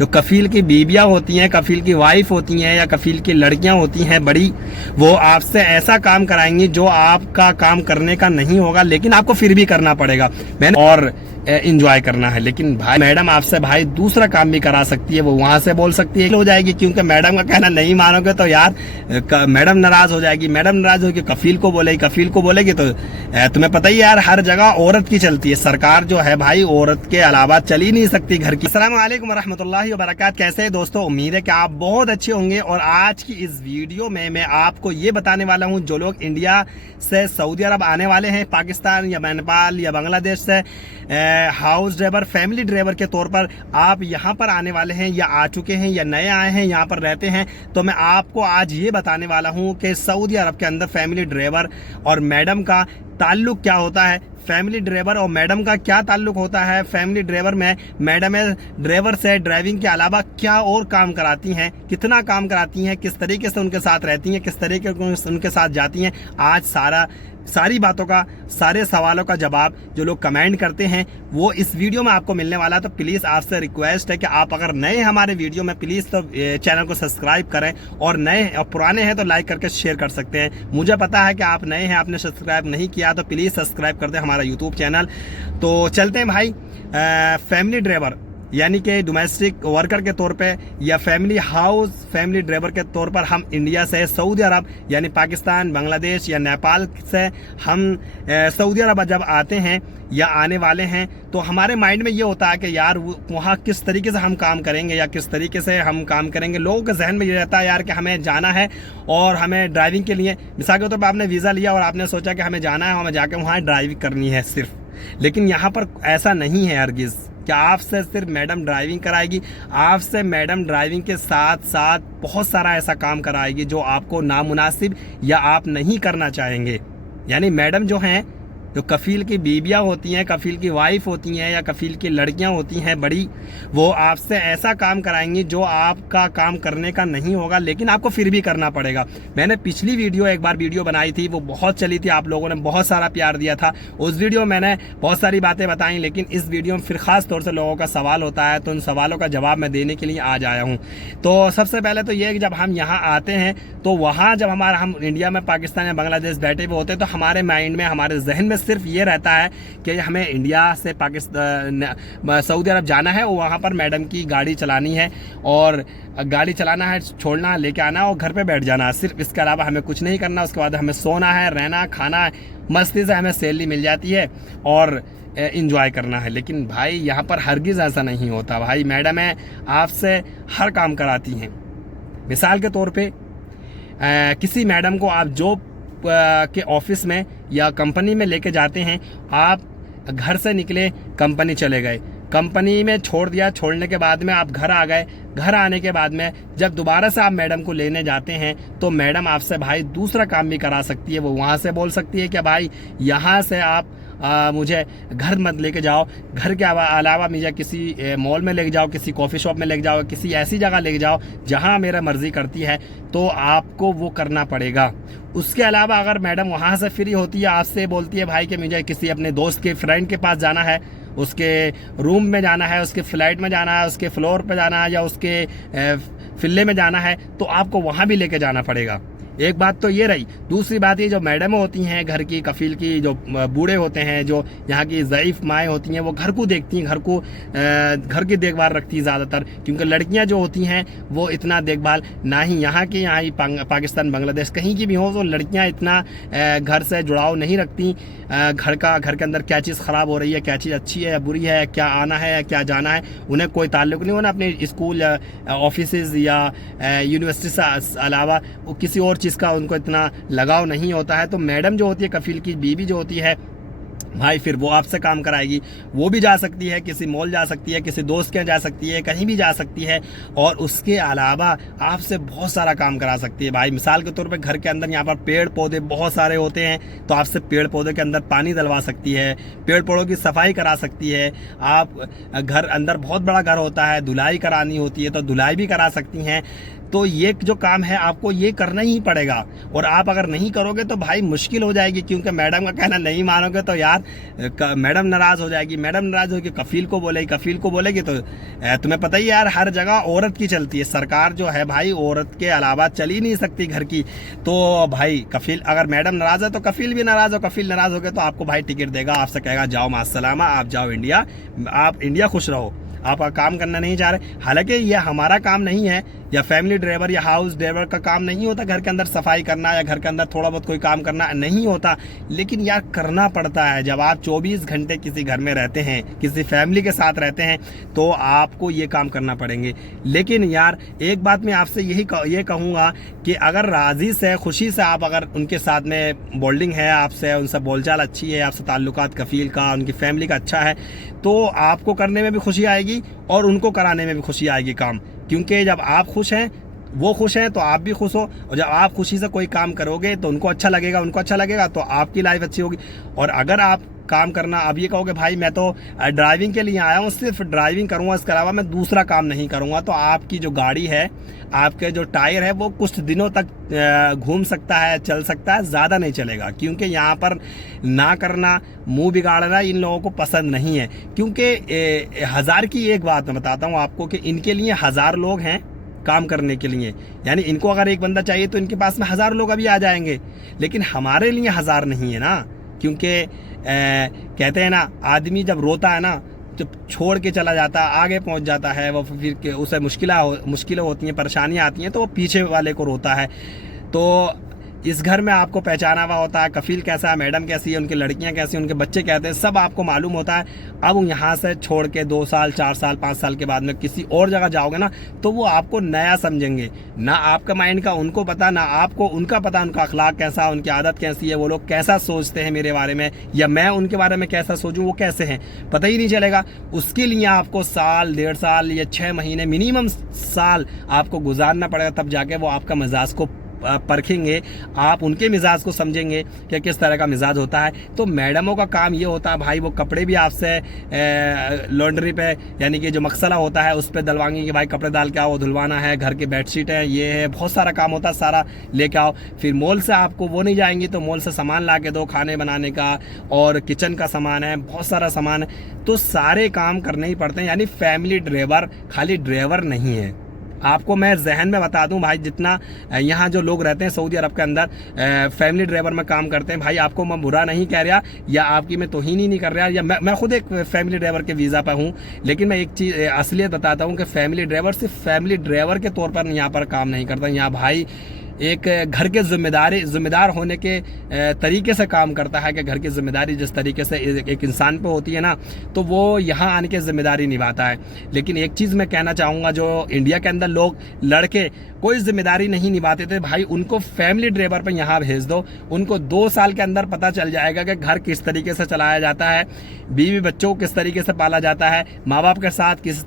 जो कफील की बीबियां होती हैं, कफील की वाइफ होती हैं या कफील की लड़कियां होती हैं बड़ी, वो आपसे ऐसा काम कराएंगी जो आपका काम करने का नहीं होगा, लेकिन आपको फिर भी करना पड़ेगा मैंने और इंजॉय करना है। लेकिन भाई मैडम आपसे भाई दूसरा काम भी करा सकती है, वो वहां से बोल सकती है हो जाएगी, क्योंकि मैडम का कहना नहीं मानोगे तो यार मैडम नाराज हो जाएगी। मैडम नाराज होगी कफील को बोलेगी, कफील को बोलेगी तो तुम्हें पता ही यार हर जगह औरत की चलती है, सरकार जो है भाई औरत के अलावा चल ही नहीं सकती घर की। अस्सलाम वालेकुम रहमतुल्लाहि व बरकात। कैसे है दोस्तों, उम्मीद है कि आप बहुत अच्छे होंगे। और आज की इस वीडियो में मैं आपको ये बताने वाला हूँ, जो लोग इंडिया से सऊदी अरब आने वाले हैं, पाकिस्तान या नेपाल या बांग्लादेश से हाउस ड्राइवर, फैमिली ड्राइवर के तौर पर आप यहाँ पर आने वाले हैं या आ चुके हैं या नए आए हैं, यहाँ पर रहते हैं, तो मैं आपको आज ये बताने वाला हूँ कि सऊदी अरब के अंदर फैमिली ड्राइवर और मैडम का ताल्लुक क्या होता है, फैमिली ड्राइवर और मैडम का क्या ताल्लुक होता है, फैमिली ड्राइवर में मैडम ड्राइवर से ड्राइविंग के अलावा क्या और काम कराती हैं, कितना काम कराती हैं, किस तरीके से उनके साथ रहती हैं, किस तरीके से उनके साथ जाती हैं। आज सारी बातों का, सारे सवालों का जवाब जो लोग कमेंट करते हैं वो इस वीडियो में आपको मिलने वाला है। तो प्लीज़ आपसे रिक्वेस्ट है कि आप अगर नए हैं हमारे वीडियो में, प्लीज़ तो चैनल को सब्सक्राइब करें, और नए और पुराने हैं तो लाइक करके शेयर कर सकते हैं। मुझे पता है कि आप नए हैं, आपने सब्सक्राइब नहीं किया, तो प्लीज़ सब्सक्राइब कर दें हमारा यूट्यूब चैनल। तो चलते हैं भाई, फैमिली ड्राइवर यानी कि डोमेस्टिक वर्कर के तौर पे या फैमिली ड्राइवर के तौर पर हम इंडिया से सऊदी अरब यानी पाकिस्तान, बांग्लादेश या नेपाल से हम सऊदी अरब जब आते हैं या आने वाले हैं, तो हमारे माइंड में ये होता है कि यार वहाँ किस तरीके से हम काम करेंगे या किस तरीके से हम काम करेंगे। लोगों के जहन में ये रहता है यार कि हमें जाना है और हमें ड्राइविंग के लिए, मिसाल के तौर पर आपने वीज़ा लिया और आपने सोचा कि हमें जाना है, हमें जाकर वहाँ ड्राइविंग करनी है सिर्फ, लेकिन यहाँ पर ऐसा नहीं है हरगिज़। क्या आपसे सिर्फ मैडम ड्राइविंग कराएगी? आपसे मैडम ड्राइविंग के साथ साथ बहुत सारा ऐसा काम कराएगी जो आपको नामुनासिब या आप नहीं करना चाहेंगे। यानी मैडम जो हैं, जो कफील की बीबियां होती हैं, कफील की वाइफ होती हैं या कफील की लड़कियां होती हैं बड़ी, वो आपसे ऐसा काम कराएंगी जो आपका काम करने का नहीं होगा, लेकिन आपको फिर भी करना पड़ेगा। मैंने पिछली एक बार वीडियो बनाई थी, वो बहुत चली थी, आप लोगों ने बहुत सारा प्यार दिया था। उस वीडियो में मैंने बहुत सारी बातें बताई, लेकिन इस वीडियो में फिर खास तौर से लोगों का सवाल होता है, तो उन सवालों का जवाब मैं देने के लिए आज आया हूँ। तो सबसे पहले तो ये कि जब हम यहाँ आते हैं तो वहाँ जब हम इंडिया में, पाकिस्तान या बांग्लादेश बैठे हुए होते हैं, तो हमारे माइंड में, हमारे जहन में सिर्फ ये रहता है कि हमें इंडिया से पाकिस्तान, सऊदी अरब जाना है और वहाँ पर मैडम की गाड़ी चलानी है, और गाड़ी चलाना है, छोड़ना, लेके आना और घर पे बैठ जाना है, सिर्फ इसके अलावा हमें कुछ नहीं करना। उसके बाद हमें सोना है, रहना, खाना है, मस्ती से हमें सैलरी मिल जाती है और इंजॉय करना है। लेकिन भाई यहाँ पर हरगिज़ ऐसा नहीं होता भाई। मैडम है आपसे हर काम कराती हैं। मिसाल के तौर पे किसी मैडम को आप जॉब के ऑफिस में या कंपनी में लेके जाते हैं, आप घर से निकले, कंपनी चले गए, कंपनी में छोड़ दिया, छोड़ने के बाद में आप घर आ गए, घर आने के बाद में जब दोबारा से आप मैडम को लेने जाते हैं, तो मैडम आपसे भाई दूसरा काम भी करा सकती है। वो वहाँ से बोल सकती है कि भाई यहाँ से आप मुझे घर मत लेके जाओ, घर के अलावा मुझे किसी मॉल में लेके जाओ, किसी कॉफ़ी शॉप में लेके जाओ, किसी ऐसी जगह लेके जाओ जहां मेरा मर्ज़ी करती है, तो आपको वो करना पड़ेगा। उसके अलावा अगर मैडम वहां से फ्री होती है, आपसे बोलती है भाई कि मुझे किसी अपने दोस्त के फ्रेंड के पास जाना है, उसके रूम में जाना है, उसके फ्लैट में जाना है, उसके फ्लोर पे जाना है या उसके फिल्ले में जाना है, तो आपको वहाँ भी लेके जाना पड़ेगा। एक बात तो ये रही। दूसरी बात ये, जो मैडम होती हैं घर की, कफील की, जो बूढ़े होते हैं, जो यहाँ की ज़ईफ़ माएँ होती हैं, वो घर को देखती हैं, घर की देखभाल रखती हैं ज़्यादातर, क्योंकि लड़कियाँ जो होती हैं वो इतना देखभाल ना ही यहाँ ही पाकिस्तान, बांग्लादेश कहीं की भी हो, तो लड़कियाँ इतना घर से जुड़ाव नहीं रखती। घर के अंदर क्या चीज़ ख़राब हो रही है, क्या चीज़ अच्छी है या बुरी है, क्या आना है क्या जाना है, उन्हें कोई ताल्लुक़ नहीं। उन्हें अपने स्कूल, ऑफिस या यूनिवर्सिटी से अलावा किसी और चीज़ का उनको इतना लगाव नहीं होता है। तो मैडम जो होती है, कफील की बीवी जो होती है भाई, फिर वो आपसे काम कराएगी। वो भी जा सकती है, किसी मॉल जा सकती है, किसी दोस्त के यहाँ जा सकती है, कहीं भी जा सकती है, और उसके अलावा आपसे बहुत सारा काम करा सकती है भाई। मिसाल के तौर पे घर के अंदर यहाँ पर पेड़ पौधे बहुत सारे होते हैं, तो आपसे पेड़ पौधे के अंदर पानी डलवा सकती है, पेड़ पौधों की सफाई करा सकती है। आप घर अंदर बहुत बड़ा घर होता है, धुलाई करानी होती है तो धुलाई भी करा सकती हैं। तो ये जो काम है आपको ये करना ही पड़ेगा, और आप अगर नहीं करोगे तो भाई मुश्किल हो जाएगी, क्योंकि मैडम का कहना नहीं मानोगे तो यार मैडम नाराज हो जाएगी, मैडम नाराज होगी कफील को बोलेगी तो तुम्हें पता ही यार हर जगह औरत की चलती है, सरकार जो है भाई औरत के अलावा चल ही नहीं सकती घर की। तो भाई कफील, अगर मैडम नाराज है तो कफील भी नाराज हो, कफील नाराज हो गए तो आपको भाई टिकट देगा, आपसे कहेगा जाओ मास्सलामा, आप जाओ इंडिया, आप इंडिया खुश रहो, आप काम करना नहीं चाह रहे। हालांकि ये हमारा काम नहीं है, या फैमिली ड्राइवर या हाउस ड्राइवर का काम नहीं होता घर के अंदर सफाई करना या घर के अंदर थोड़ा बहुत कोई काम करना नहीं होता, लेकिन यार करना पड़ता है। जब आप 24 घंटे किसी घर में रहते हैं, किसी फैमिली के साथ रहते हैं, तो आपको ये काम करना पड़ेंगे। लेकिन यार एक बात मैं आपसे ये कहूँगा कि अगर राजी से खुशी से आप अगर उनके साथ में बॉन्डिंग है, आपसे उनसे बोलचाल अच्छी है, आपसे ताल्लुकात कफील का उनकी फैमिली का अच्छा है, तो आपको करने में भी खुशी आएगी और उनको कराने में भी खुशी आएगी काम। क्योंकि जब आप खुश हैं, वो खुश हैं, तो आप भी खुश हो, और जब आप खुशी से कोई काम करोगे तो उनको अच्छा लगेगा तो आपकी लाइफ अच्छी होगी। और अगर आप काम करना अब ये कहोगे भाई मैं तो ड्राइविंग के लिए आया हूँ, सिर्फ ड्राइविंग करूँगा, इसके अलावा मैं दूसरा काम नहीं करूँगा, तो आपकी जो गाड़ी है, आपके जो टायर है, वो कुछ दिनों तक घूम सकता है, चल सकता है, ज़्यादा नहीं चलेगा। क्योंकि यहाँ पर ना करना, मुंह बिगाड़ना इन लोगों को पसंद नहीं है। क्योंकि 1000 की एक बात मैं बताता हूँ आपको कि इनके लिए 1000 लोग हैं काम करने के लिए, यानी इनको अगर एक बंदा चाहिए तो इनके पास में 1000 लोग अभी आ जाएंगे, लेकिन हमारे लिए 1000 नहीं है ना। क्योंकि कहते हैं ना, आदमी जब रोता है ना, जब छोड़ के चला जाता है, आगे पहुंच जाता है, वो फिर उसे मुश्किलें होती हैं, परेशानियां आती हैं, तो वो पीछे वाले को रोता है। तो इस घर में आपको पहचाना हुआ होता है, कफील कैसा है, मैडम कैसी है, उनकी लड़कियां कैसी हैं, उनके बच्चे कहते हैं, सब आपको मालूम होता है। अब यहाँ से छोड़ के 2 साल 4 साल 5 साल के बाद में किसी और जगह जाओगे ना, तो वो आपको नया समझेंगे। ना आपका माइंड का उनको पता, ना आपको उनका पता, उनका अखलाक कैसा, उनकी आदत कैसी है, वो लोग कैसा सोचते हैं मेरे बारे में, या मैं उनके बारे में कैसा सोचूं, वो कैसे हैं, पता ही नहीं चलेगा। उसके लिए आपको साल 1.5 साल या 6 महीने मिनिमम साल आपको गुजारना पड़ेगा, तब जाके वो आपका मिजाज को परखेंगे, आप उनके मिजाज को समझेंगे कि किस तरह का मिजाज होता है। तो मैडमों का काम ये होता है भाई, वो कपड़े भी आपसे लॉन्ड्री पे, यानी कि जो मक्सला होता है उस पर डलवाएंगे कि भाई कपड़े डाल के आओ, धुलवाना है, घर की बेडशीट है, ये है, बहुत सारा काम होता है, सारा लेके आओ। फिर मॉल से आपको वो नहीं जाएंगी तो मॉल से सामान ला के दो, खाने बनाने का और किचन का सामान है, बहुत सारा सामान है, तो सारे काम करने ही पड़ते हैं। यानी फैमिली ड्राइवर खाली ड्राइवर नहीं है। आपको मैं जहन में बता दूं भाई, जितना यहाँ जो लोग रहते हैं सऊदी अरब के अंदर फैमिली ड्राइवर में काम करते हैं, भाई आपको मैं बुरा नहीं कह रहा या आपकी मैं तौहीन ही नहीं कर रहा, या मैं खुद एक फैमिली ड्राइवर के वीज़ा पर हूँ, लेकिन मैं एक चीज़ असलियत बताता हूँ कि फैमिली ड्राइवर सिर्फ फैमिली ड्राइवर के तौर पर यहाँ पर काम नहीं करता। यहाँ भाई एक घर के जिम्मेदार होने के तरीके से काम करता है, कि घर की जिम्मेदारी जिस तरीके से एक इंसान पे होती है ना, तो वो यहाँ आने के जिम्मेदारी निभाता है। लेकिन एक चीज़ मैं कहना चाहूँगा, जो इंडिया के अंदर लोग लड़के कोई जिम्मेदारी नहीं निभाते थे, भाई उनको फैमिली ड्राइवर पर यहाँ भेज दो, उनको 2 साल के अंदर पता चल जाएगा कि घर किस तरीके से चलाया जाता है, बीवी बच्चों को किस तरीके से पाला जाता है, माँ बाप के साथ किस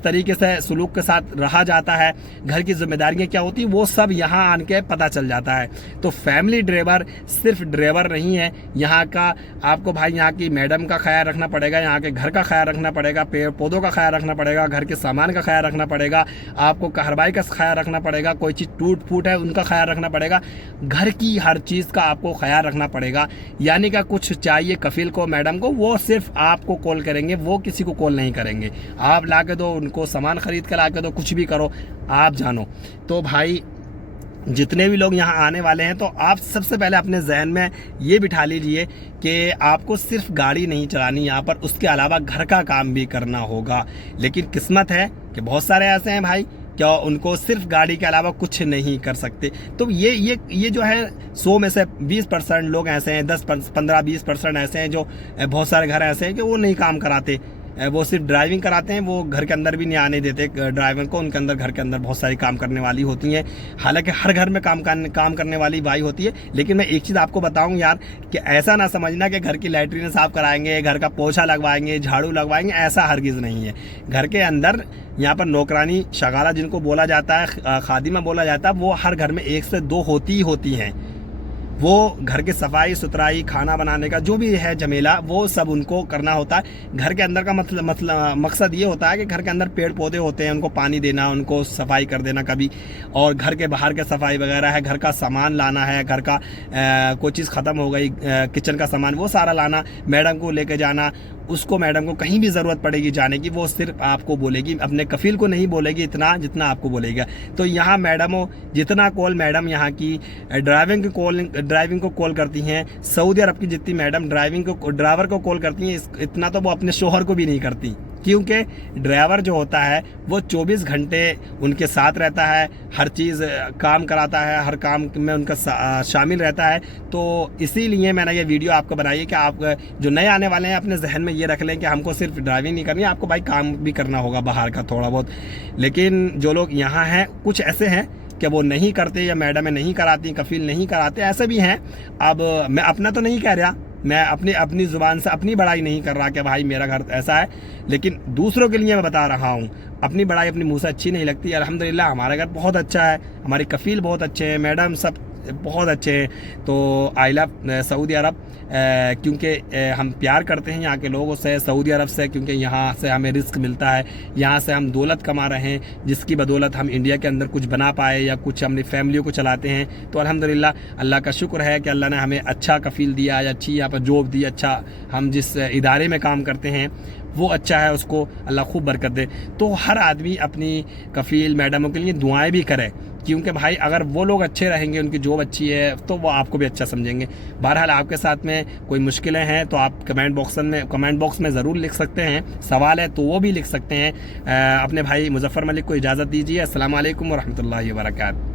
तरीके से सुलूक के साथ रहा जाता है, घर की जिम्मेदारियाँ क्या होती है, वो सब यहाँ आन के पता चल जाता है। तो फैमिली ड्राइवर सिर्फ ड्राइवर नहीं है, यहाँ का आपको भाई यहाँ की मैडम का ख्याल रखना पड़ेगा, यहाँ के घर का ख्याल रखना पड़ेगा, पेड़ पौधों का ख्याल रखना पड़ेगा, घर के सामान का ख्याल रखना पड़ेगा, आपको कहरबाई का ख्याल रखना पड़ेगा, कोई चीज़ टूट फूट है उनका ख्याल रखना पड़ेगा, घर की हर चीज़ का आपको ख्याल रखना पड़ेगा। यानी कि कुछ चाहिए कफील को, मैडम को, वो सिर्फ आपको कॉल करेंगे, वो किसी को कॉल नहीं करेंगे। आप ला के दो, उनको सामान खरीद कर ला के दो, कुछ भी करो, आप जानो। तो भाई जितने भी लोग यहाँ आने वाले हैं, तो आप सबसे पहले अपने जहन में ये बिठा लीजिए कि आपको सिर्फ गाड़ी नहीं चलानी यहाँ पर, उसके अलावा घर का काम भी करना होगा। लेकिन किस्मत है कि बहुत सारे ऐसे हैं भाई, क्या उनको सिर्फ गाड़ी के अलावा कुछ नहीं कर सकते। तो ये जो है 100 में से 20% लोग ऐसे हैं, 10-15-20% ऐसे हैं, जो बहुत सारे घर ऐसे हैं कि वो नहीं काम कराते, वो सिर्फ ड्राइविंग कराते हैं, वो घर के अंदर भी नहीं आने देते ड्राइवर को। उनके अंदर, घर के अंदर बहुत सारी काम करने वाली होती हैं, हालांकि हर घर में काम करने वाली बाई होती है। लेकिन मैं एक चीज़ आपको बताऊं यार, कि ऐसा ना समझना कि घर की लैट्रिन साफ कराएंगे, घर का पोछा लगवाएंगे, झाड़ू लगवाएंगे, ऐसा हरगिज़ नहीं है। घर के अंदर यहाँ पर नौकरानी, शगाला जिनको बोला जाता है, खादिमा बोला जाता है, वो हर घर में 1 से 2 होती ही होती हैं। वो घर की सफाई सुथराई, खाना बनाने का जो भी है झमेला, वो सब उनको करना होता है। घर के अंदर का मकसद ये होता है कि घर के अंदर पेड़ पौधे होते हैं, उनको पानी देना, उनको सफाई कर देना कभी, और घर के बाहर के सफाई वगैरह है, घर का सामान लाना है, घर का कोई चीज़ ख़त्म हो गई, किचन का सामान वो सारा लाना, मैडम को लेके जाना। उसको मैडम को कहीं भी ज़रूरत पड़ेगी जाने की, वो सिर्फ आपको बोलेगी, अपने कफील को नहीं बोलेगी इतना जितना आपको बोलेगा। तो यहाँ मैडम जितना कॉल मैडम यहाँ की ड्राइविंग को कॉल करती हैं, सऊदी अरब की जितनी मैडम ड्राइवर को कॉल करती हैं, इतना तो वो अपने शोहर को भी नहीं करती, क्योंकि ड्राइवर जो होता है वो 24 घंटे उनके साथ रहता है, हर चीज़ काम कराता है, हर काम में उनका शामिल रहता है। तो इसीलिए मैंने ये वीडियो आपको बनाई है कि आप जो नए आने वाले हैं अपने जहन में ये रख लें कि हमको सिर्फ ड्राइविंग नहीं करनी है, आपको भाई काम भी करना होगा बाहर का थोड़ा बहुत। लेकिन जो लोग यहाँ हैं, कुछ ऐसे हैं कि वो नहीं करते या मैडम नहीं कराती, कफील नहीं कराते, ऐसे भी हैं। अब मैं अपना तो नहीं कह रहा, मैं अपनी ज़ुबान से अपनी बड़ाई नहीं कर रहा कि भाई मेरा घर ऐसा है, लेकिन दूसरों के लिए मैं बता रहा हूँ। अपनी बड़ाई अपनी मुँह से अच्छी नहीं लगती। अल्हम्दुलिल्लाह हमारा घर बहुत अच्छा है, हमारे कफील बहुत अच्छे हैं, मैडम सब बहुत अच्छे हैं। तो आई लव सऊदी अरब, क्योंकि हम प्यार करते हैं यहाँ के लोगों से, सऊदी अरब से, क्योंकि यहाँ से हमें रिस्क मिलता है, यहाँ से हम दौलत कमा रहे हैं, जिसकी बदौलत हम इंडिया के अंदर कुछ बना पाए या कुछ अपनी फैमिलियों को चलाते हैं। तो अल्हम्दुलिल्लाह अल्लाह का शुक्र है कि अल्लाह ने हमें अच्छा कफील दिया, अच्छी यहाँ पर जॉब दी, अच्छा हम जिस इदारे में काम करते हैं वो अच्छा है, उसको अल्लाह खूब बरकत दे। तो हर आदमी अपनी कफील मैडमों के लिए दुआएं भी करे, क्योंकि भाई अगर वो लोग अच्छे रहेंगे, उनकी जॉब अच्छी है, तो वो आपको भी अच्छा समझेंगे। बहरहाल आपके साथ में कोई मुश्किलें हैं तो आप कमेंट बॉक्स में ज़रूर लिख सकते हैं, सवाल है तो वो भी लिख सकते हैं। अपने भाई मुजफ्फर मलिक को इजाज़त दीजिए। अस्सलाम वालेकुम व रहमतुल्लाहि व बरकातहू।